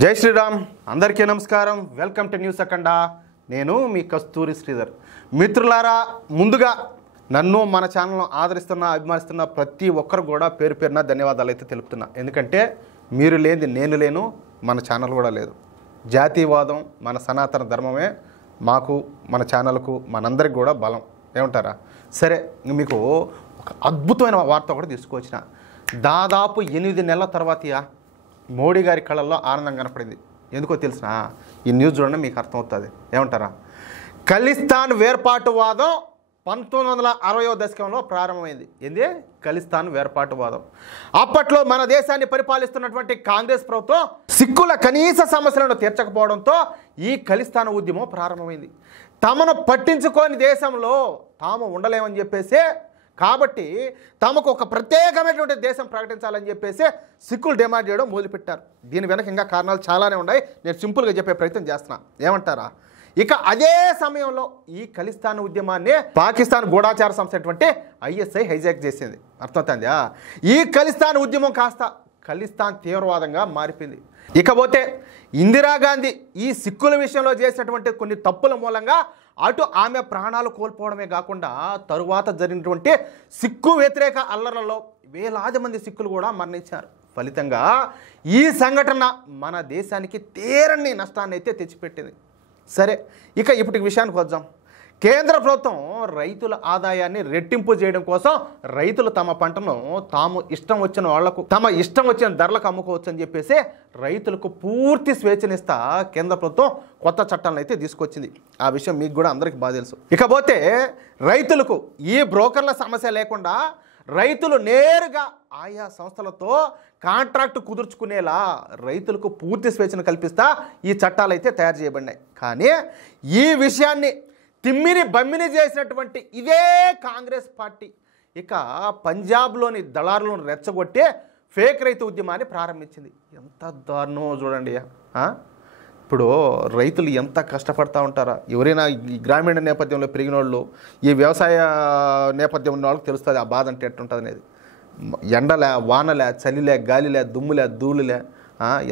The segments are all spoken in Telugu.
జై శ్రీరామ్ అందరికీ నమస్కారం వెల్కమ్ టు న్యూస్ అఖండ నేను మీ కస్తూరి శ్రీధర్ మిత్రులారా ముందుగా నన్ను మన ఛానల్ను ఆదరిస్తున్న అభిమానిస్తున్న ప్రతి ఒక్కరు కూడా పేరు పేరున ధన్యవాదాలు అయితే తెలుపుతున్నా ఎందుకంటే మీరు లేనిది నేను లేను మన ఛానల్ కూడా లేదు జాతీయవాదం మన సనాతన ధర్మమే మాకు మన ఛానల్కు మనందరికి కూడా బలం ఏమంటారా సరే మీకు ఒక అద్భుతమైన వార్త కూడా తీసుకొచ్చిన దాదాపు 8 నెలల తర్వాతయా మోడీ గారి కళ్ళల్లో ఆనందం కనపడింది ఎందుకో తెలిసిన ఈ న్యూస్ చూడండి మీకు అర్థమవుతుంది ఏమంటారా ఖలిస్తాన్ వేర్పాటువాదం 1960వ దశకంలో ప్రారంభమైంది ఏంది ఖలిస్తాన్ వేర్పాటువాదం అప్పట్లో మన దేశాన్ని పరిపాలిస్తున్నటువంటి కాంగ్రెస్ ప్రభుత్వం సిక్కుల కనీస సమస్యలను తీర్చకపోవడంతో ఈ ఖలిస్తాన్ ఉద్యమం ప్రారంభమైంది తమను పట్టించుకోని దేశంలో తాము ఉండలేమని చెప్పేసి కాబట్టి తమకు ఒక ప్రత్యేకమైనటువంటి దేశం ప్రకటించాలని చెప్పేసి సిక్కులు డిమాండ్ చేయడం మొదలుపెట్టారు దీని వెనక ఇంకా కారణాలు చాలానే ఉన్నాయి నేను సింపుల్గా చెప్పే ప్రయత్నం చేస్తున్నా ఏమంటారా ఇక అదే సమయంలో ఈ ఖలిస్తాన్ ఉద్యమాన్ని పాకిస్తాన్ గూఢాచార సంస్థ అయినటువంటి ఐఎస్ఐ హైజాక్ చేసింది అర్థమవుతుందా ఈ ఖలిస్తాన్ ఉద్యమం కాస్త ఖలిస్తాన్ తీవ్రవాదంగా మారిపోయింది ఇకపోతే ఇందిరాగాంధీ ఈ సిక్కుల విషయంలో చేసినటువంటి కొన్ని తప్పుల మూలంగా అటు ఆమె ప్రాణాలు కోల్పోవడమే కాకుండా తరువాత జరిగినటువంటి సిక్కు వ్యతిరేక అల్లర్లలో వేలాది మంది సిక్కులు కూడా మరణించారు ఫలితంగా ఈ సంఘటన మన దేశానికి తీరని నష్టాన్ని అయితే తెచ్చిపెట్టింది సరే ఇక ఇప్పటి విషయానికి వద్దాం కేంద్ర ప్రభుత్వం రైతుల ఆదాయాన్ని రెట్టింపు చేయడం కోసం రైతులు తమ పంటను తాము ఇష్టం వచ్చిన వాళ్లకు తమ ఇష్టం వచ్చిన ధరలకు అమ్ముకోవచ్చు అని చెప్పేసి రైతులకు పూర్తి స్వేచ్ఛనిస్తా కేంద్ర ప్రభుత్వం కొత్త చట్టాలను అయితే తీసుకొచ్చింది ఆ విషయం మీకు కూడా అందరికీ బాగా తెలుసు ఇకపోతే రైతులకు ఈ బ్రోకర్ల సమస్య లేకుండా రైతులు నేరుగా ఆయా సంస్థలతో కాంట్రాక్ట్ కుదుర్చుకునేలా రైతులకు పూర్తి స్వేచ్ఛను కల్పిస్తా ఈ చట్టాలు అయితే తయారు చేయబడినాయి కానీ ఈ విషయాన్ని తిమ్మిని బమ్మిని చేసినటువంటి ఇదే కాంగ్రెస్ పార్టీ ఇక పంజాబ్లోని దళారులను రెచ్చగొట్టే ఫేక్ రైతు ఉద్యమాన్ని ప్రారంభించింది ఎంత దారుణమో చూడండి ఇప్పుడు రైతులు ఎంత కష్టపడతా ఉంటారా ఎవరైనా ఈ గ్రామీణ నేపథ్యంలో పెరిగిన వాళ్ళు ఈ వ్యవసాయ నేపథ్యం ఉన్న వాళ్ళకి తెలుస్తుంది ఆ బాధ అంటే ఎట్టుంటుంది అనేది ఎండలే వానలే చలిలే గాలిలే దుమ్ములే ధూళిలే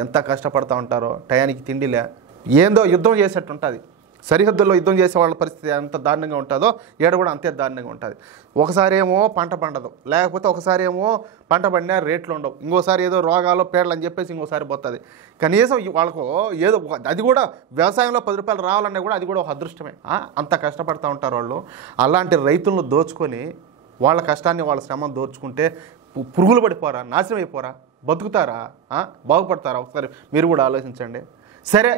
ఎంత కష్టపడతా ఉంటారో టయానికి తిండిలే ఏందో యుద్ధం చేసేట్టు ఉంటుంది సరిహద్దుల్లో యుద్ధం చేసే వాళ్ళ పరిస్థితి ఎంత దారుణంగా ఉంటుందో ఏడ కూడా అంతే దారుణంగా ఉంటుంది ఒకసారి ఏమో పంట పండదు లేకపోతే ఒకసారి ఏమో పంట పండినా రేట్లు ఉండవు ఇంకోసారి ఏదో రోగాలు పేడలు అని చెప్పేసి ఇంకోసారి పోతుంది కనీసం వాళ్ళకు ఏదో అది కూడా వ్యవసాయంలో 10 రూపాయలు రావాలన్నా కూడా అది కూడా ఒక అదృష్టమే అంత కష్టపడుతూ ఉంటారు వాళ్ళు అలాంటి రైతులను దోచుకొని వాళ్ళ కష్టాన్ని వాళ్ళ శ్రమను దోచుకుంటే పురుగులు పడిపోరా నాశనం అయిపోరా బతుకుతారా బాగుపడతారా ఒకసారి మీరు కూడా ఆలోచించండి సరే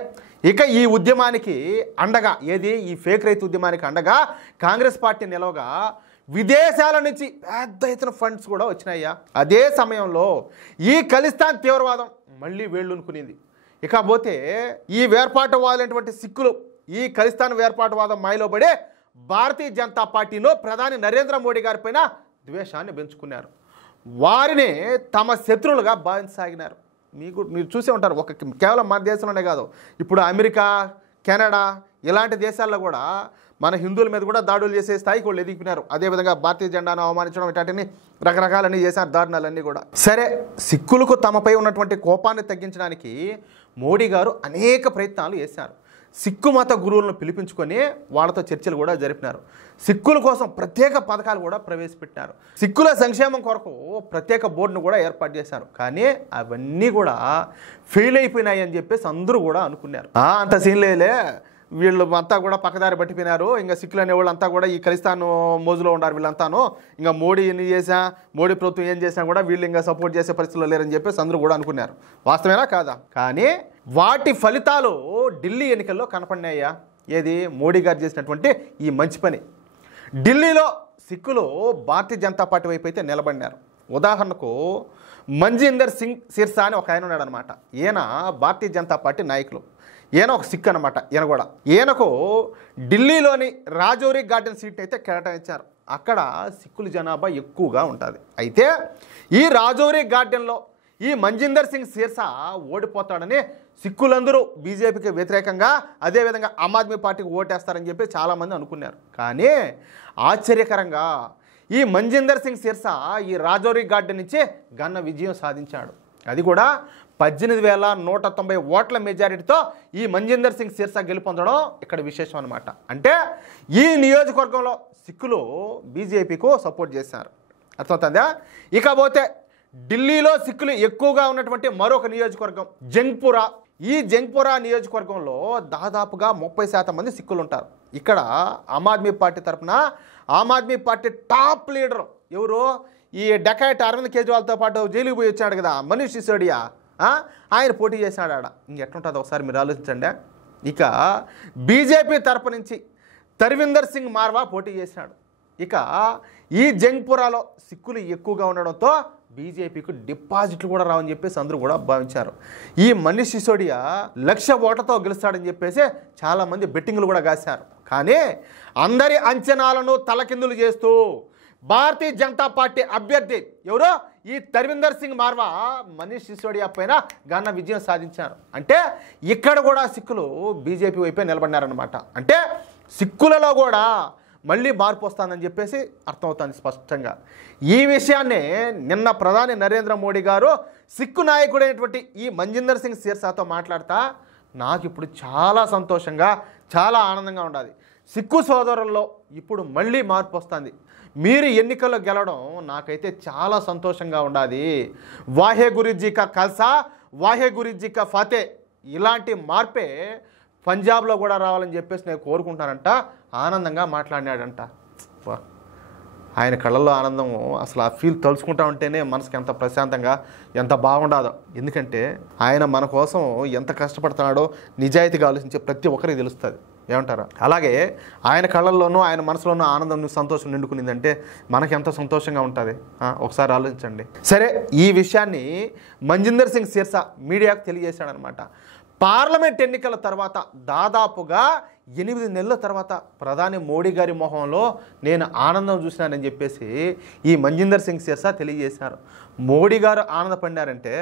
ఇక ఈ ఉద్యమానికి అండగా ఏది ఈ ఫేక్ రైతు ఉద్యమానికి అండగా కాంగ్రెస్ పార్టీ నిలవగా విదేశాల నుంచి పెద్ద ఎత్తున ఫండ్స్ కూడా వచ్చినాయ్యా అదే సమయంలో ఈ ఖలిస్తాన్ తీవ్రవాదం మళ్ళీ వేళ్ళునుకునింది ఇకపోతే ఈ వేర్పాటువాదైనటువంటి సిక్కులు ఈ ఖలిస్తాన్ వేర్పాటువాదం మాయలో పడే భారతీయ జనతా పార్టీలో ప్రధాని నరేంద్ర మోడీ గారి పైన ద్వేషాన్ని పెంచుకున్నారు వారిని తమ శత్రువులుగా భావించసాగినారు మీరు చూసే ఉంటారు కేవలం మన దేశంలోనే కాదు ఇప్పుడు అమెరికా కెనడా ఇలాంటి దేశాల్లో కూడా మన హిందువుల మీద కూడా దాడులు చేసే స్థాయికి వాళ్ళు ఎదిగిపోయినారు అదేవిధంగా భారతీయ జెండాను అవమానించడం ఇట్లాంటిని రకరకాలన్నీ చేశారు దారుణాలన్నీ కూడా సరే సిక్కులకు తమపై ఉన్నటువంటి కోపాన్ని తగ్గించడానికి మోడీ గారు అనేక ప్రయత్నాలు చేశారు సిక్కు మత గురువులను పిలిపించుకొని వాళ్ళతో చర్చలు కూడా జరిపినారు సిక్కుల కోసం ప్రత్యేక పథకాలు కూడా ప్రవేశపెట్టారు సిక్కుల సంక్షేమం కొరకు ప్రత్యేక బోర్డును కూడా ఏర్పాటు చేశారు కానీ అవన్నీ కూడా ఫెయిల్ అయిపోయినాయి అని చెప్పేసి అందరూ కూడా అనుకున్నారు అంత సీన్ లేలే వీళ్ళు అంతా కూడా పక్కదారి పట్టిపోయినారు ఇంకా సిక్కులు అనే వాళ్ళు అంతా కూడా ఈ ఖలిస్తాన్ మోజులో ఉన్నారు వీళ్ళంతాను ఇంకా మోడీ ఎన్ని చేసా మోడీ ప్రభుత్వం ఏం చేసినా కూడా వీళ్ళు ఇంకా సపోర్ట్ చేసే పరిస్థితుల్లో లేరని చెప్పేసి అందరూ కూడా అనుకున్నారు వాస్తవేనా కాదా కానీ వాటి ఫలితాలు ఢిల్లీ ఎన్నికల్లో కనపడినాయ్యా ఏది మోడీ గారు చేసినటువంటి ఈ మంచి పని ఢిల్లీలో సిక్కులు భారతీయ జనతా పార్టీ వైపు అయితే నిలబడినారు ఉదాహరణకు మంజీందర్ సింగ్ సిర్సా అని ఒక ఆయన ఉన్నాడు అనమాట ఈయన భారతీయ జనతా పార్టీ నాయకులు ఈయన ఒక సిక్ అనమాట ఈయన కూడా ఈయనకు ఢిల్లీలోని రాజౌరి గార్డెన్ సీట్ అయితే కేటాయించారు అక్కడ సిక్కుల జనాభా ఎక్కువగా ఉంటుంది అయితే ఈ రాజౌరి గార్డెన్లో ఈ మంజీందర్ సింగ్ సిర్సా ఓడిపోతాడని సిక్కులందరూ బీజేపీకి వ్యతిరేకంగా అదేవిధంగా ఆమ్ ఆద్మీ పార్టీకి ఓటేస్తారని చెప్పి చాలామంది అనుకున్నారు కానీ ఆశ్చర్యకరంగా ఈ మంజీందర్ సింగ్ సిర్సా ఈ రాజౌరి గార్డెన్ నుంచి ఘన విజయం సాధించాడు అది కూడా 18,190 ఓట్ల మెజారిటీతో ఈ మంజిందర్ సింగ్ సిర్సా గెలుపొందడం ఇక్కడ విశేషం అనమాట. అంటే ఈ నియోజకవర్గంలో సిక్కులు బీజేపీకు సపోర్ట్ చేశారు, అర్థమవుతుందా. ఇకపోతే ఢిల్లీలో సిక్కులు ఎక్కువగా ఉన్నటువంటి మరొక నియోజకవర్గం జంగ్పురా. ఈ జంగ్పురా నియోజకవర్గంలో దాదాపుగా 30% మంది సిక్కులు ఉంటారు. ఇక్కడ ఆమ్ ఆద్మీ పార్టీ తరఫున Aam Aadmi party top leader ఎవరు, ఈ డెకాయిట్ అరవింద్ కేజ్రీవాల్తో పాటు జైలుకి పోయి వచ్చాడు కదా మనీష్ సిసోడియా, ఆయన పోటీ చేశాడు ఆడ. ఇంకెట్లుంటుంది ఒకసారి మీరు ఆలోచించండి. ఇక బీజేపీ తరపు నుంచి తర్విందర్ సింగ్ మార్వా పోటీ చేశాడు. ఇక ఈ జంగ్పురాలో సిక్కులు ఎక్కువగా ఉండడంతో బీజేపీకి డిపాజిట్లు కూడా రావని చెప్పేసి అందరూ కూడా భావించారు. ఈ మనీష్ సిసోడియా 1,00,000 ఓట్లతో గెలుస్తాడని చెప్పేసి చాలామంది బెట్టింగ్లు కూడా కాశారు. కానీ అందరి అంచనాలను తలకిందులు చేస్తూ భారతీయ జనతా పార్టీ అభ్యర్థి ఎవరో ఈ తర్విందర్ సింగ్ మార్వా మనీష్ సిసోడియా పైన ఘన విజయం సాధించారు. అంటే ఇక్కడ కూడా సిక్కులు బీజేపీ వైపే నిలబడినారనమాట. అంటే సిక్కులలో కూడా మళ్ళీ మార్పు వస్తుందని చెప్పేసి అర్థమవుతుంది స్పష్టంగా. ఈ విషయాన్ని నిన్న ప్రధాని నరేంద్ర మోడీ గారు సిక్కు నాయకుడైనటువంటి ఈ మంజిందర్ సింగ్ సిర్సాతో మాట్లాడతా నాకు ఇప్పుడు చాలా సంతోషంగా చాలా ఆనందంగా ఉండాలి. సిక్కు సోదరుల్లో ఇప్పుడు మళ్ళీ మార్పు వస్తుంది. మీరు ఎన్నికల్లో గెలవడం నాకైతే చాలా సంతోషంగా ఉండాలి. వాహే గురుజీ కా ఖల్సా వాహే గురుజీ కా ఫతే, ఇలాంటి మార్పే పంజాబ్లో కూడా రావాలని చెప్పేసి నేను కోరుకుంటానంట. ఆనందంగా మాట్లాడినాడంట. ఆయన కళ్ళల్లో ఆనందం అసలు ఆ ఫీల్ తలుచుకుంటా ఉంటేనే మనసుకి ఎంత ప్రశాంతంగా ఎంత బాగుండదో. ఎందుకంటే ఆయన మన కోసం ఎంత కష్టపడుతున్నాడో నిజాయితీగా ఆలోచించే ప్రతి ఒక్కరికి తెలుస్తుంది. ఏమంటారా? అలాగే ఆయన కళ్ళల్లోనూ ఆయన మనసులోనూ ఆనందం సంతోషం నిండుకునిందంటే మనకి ఎంత సంతోషంగా ఉంటుంది ఒకసారి ఆలోచించండి. సరే, ఈ విషయాన్ని మంజిందర్ సింగ్ సిర్సా మీడియాకు తెలియజేశాడనమాట. పార్లమెంట్ ఎన్నికల తర్వాత దాదాపుగా 8 నెలల తర్వాత ప్రధాని మోడీ గారి మొహంలో నేను ఆనందం చూసినానని చెప్పేసి ఈ మంజిందర్ సింగ్ సిర్సా తెలియజేశారు. మోడీ గారు ఆనందపడినారంటే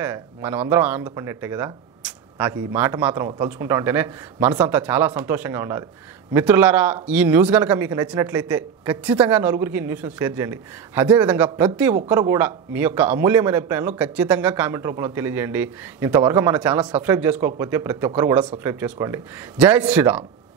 మనం అందరం ఆనందపడినట్టే కదా. నాకు ఈ మాట మాత్రం తలుచుకుంటా ఉంటేనే మనసంతా చాలా సంతోషంగా ఉండాలి. మిత్రులారా, ఈ న్యూస్ కనుక మీకు నచ్చినట్లయితే ఖచ్చితంగా నలుగురికి ఈ న్యూస్ను షేర్ చేయండి. అదేవిధంగా ప్రతి ఒక్కరు కూడా మీ యొక్క అమూల్యమైన అభిప్రాయాలను ఖచ్చితంగా కామెంట్ రూపంలో తెలియజేయండి. ఇంతవరకు మన ఛానల్ సబ్స్క్రైబ్ చేసుకోకపోతే ప్రతి ఒక్కరు కూడా సబ్స్క్రైబ్ చేసుకోండి. జై శ్రీరామ్.